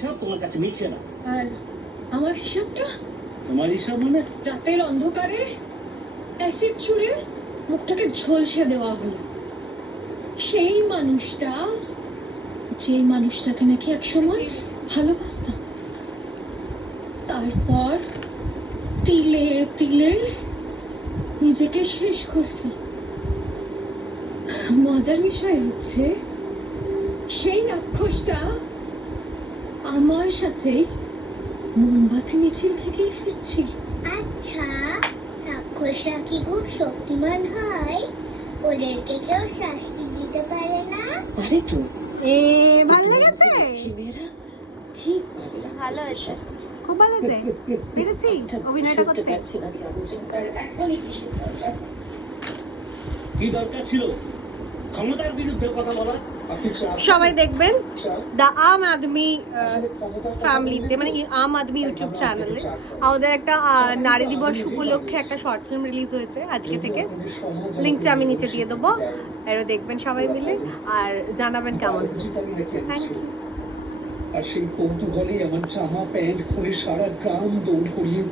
হিসাব তোমার কাছে মিলছে না। আর আমার হিসাবটা? তোমার হিসাব মানে? রাতের অন্ধকারে অ্যাসিড ছুঁড়ে মুখটাকে ঝলসে দেওয়া হলো। সেই মানুষটা, যে মানুষটাকে নাকি একসময় ভালোবাসতাম, তারপর তিলে তিলে নিজেকে শেষ করে দিল। মজার বিষয় হচ্ছে সেই রাক্ষসটা আমার সাথে মোমবাতি মিছিল থেকেই ফিরছিল। আচ্ছা, রাক্ষসরা কি খুব শক্তিমান হয়? ওদেরকে কেউ শাস্তি দিতে পারে না? পারে তো। ভালো লেগেছে? মেয়েরা ঠিক পারে না। ভালো হয়েছে, খুব ভালো হয়েছে। দেখেছি অভিনয়টা করতে। কি দরকার ছিল ক্ষমতার বিরুদ্ধে কথা বলা? সবাই দেখবেন দ্য আম আদমি ফ্যামিলিতে, মানে আম আদমি ইউটিউব চ্যানেলে আমাদের একটা নারী দিবস উপলক্ষে একটা শর্ট ফিল্ম রিলিজ হয়েছে আজকে থেকে। লিঙ্কটা আমি নিচে দিয়ে দেবো, এরও দেখবেন সবাই মিলে আর জানাবেন কেমন। Thank you. আর সেই কৌতূহলে আমার জামা প্যান্ট খুলে সারা গ্রাম দৌড় করিয়ে